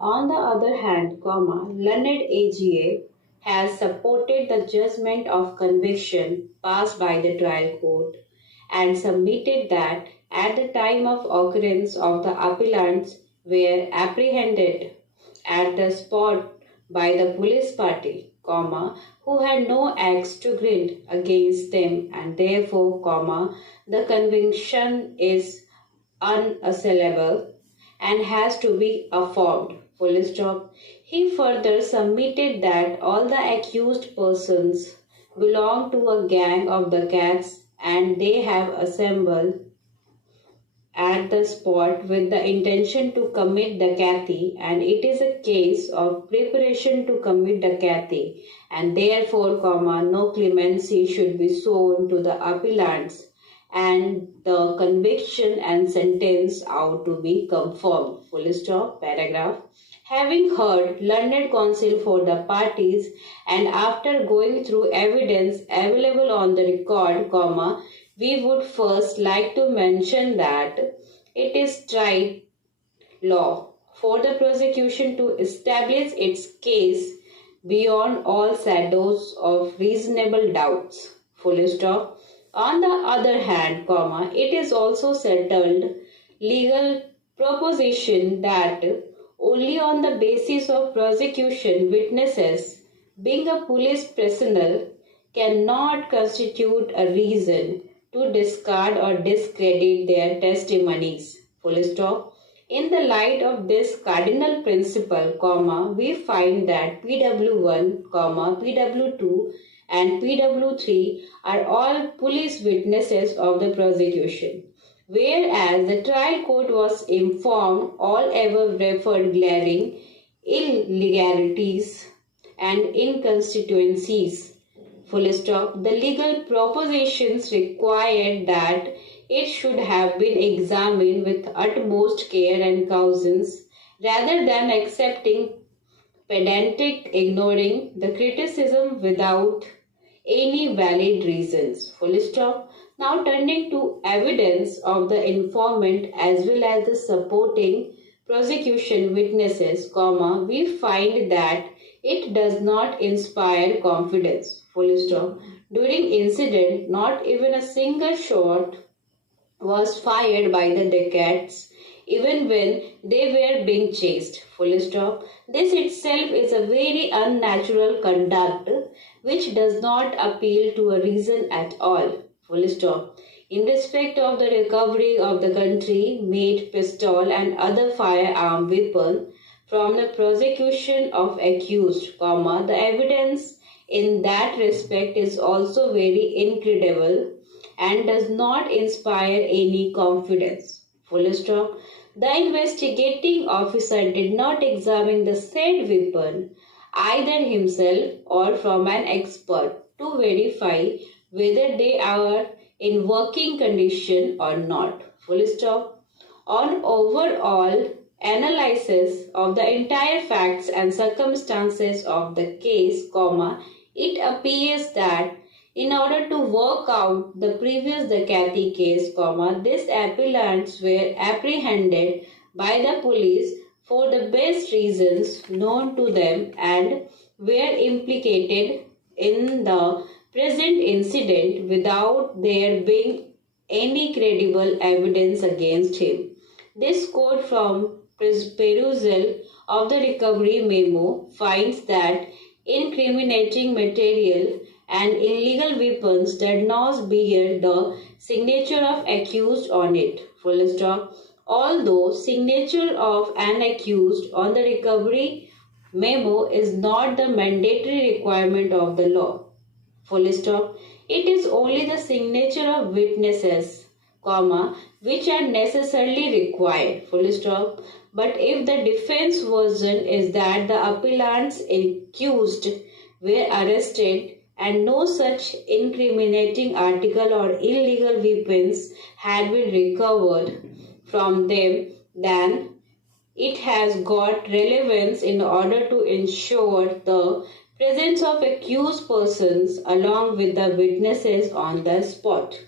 On the other hand, learned AGA has supported the judgment of conviction passed by the trial court and submitted that at the time of occurrence of the appellants were apprehended at the spot by the police party, who had no acts to grind against them, and therefore, the conviction is unassailable and has to be affirmed. Full stop. He further submitted that all the accused persons belong to a gang of the cats and they have assembled at the spot with the intention to commit the Kathy, and it is a case of preparation to commit the Kathy, and therefore, no clemency should be shown to the appellants, and the conviction and sentence ought to be confirmed. Full stop. Paragraph. Having heard learned counsel for the parties and after going through evidence available on the record, we would first like to mention that it is tried law for the prosecution to establish its case beyond all shadows of reasonable doubts. Full stop. On the other hand, it is also settled legal proposition that only on the basis of prosecution witnesses being a police personnel cannot constitute a reason to discard or discredit their testimonies. Full stop. In the light of this cardinal principle, we find that PW1, PW2 and PW3 are all police witnesses of the prosecution, whereas the trial court was informed all above referred glaring illegalities and inconsistencies. Full stop. The legal propositions required that it should have been examined with utmost care and cautions rather than accepting pedantic ignoring the criticism without any valid reasons. Full stop. Now turning to evidence of the informant as well as the supporting prosecution witnesses, we find that it does not inspire confidence. Full stop. During incident, not even a single shot was fired by the dacoits, even when they were being chased. Full stop. This itself is a very unnatural conduct which does not appeal to a reason at all. Full stop. In respect of the recovery of the country-made pistol and other firearm weapon from the prosecution of accused, the evidence in that respect is also very incredible and does not inspire any confidence. Full stop. The investigating officer did not examine the said weapon either himself or from an expert to verify whether they are in working condition or not. Full stop. On overall analysis of the entire facts and circumstances of the case, it appears that in order to work out the previous Dacoity case, these appellants were apprehended by the police for the best reasons known to them and were implicated in the present incident without there being any credible evidence against him. This quote from perusal of the recovery memo finds that incriminating material and illegal weapons did not bear the signature of accused on it. Full stop. Although signature of an accused on the recovery memo is not the mandatory requirement of the law. Full stop. It is only the signature of witnesses, which are necessarily required. Full stop. But if the defense version is that the appellants accused were arrested and no such incriminating article or illegal weapons had been recovered from them, then it has got relevance in order to ensure the presence of accused persons along with the witnesses on the spot.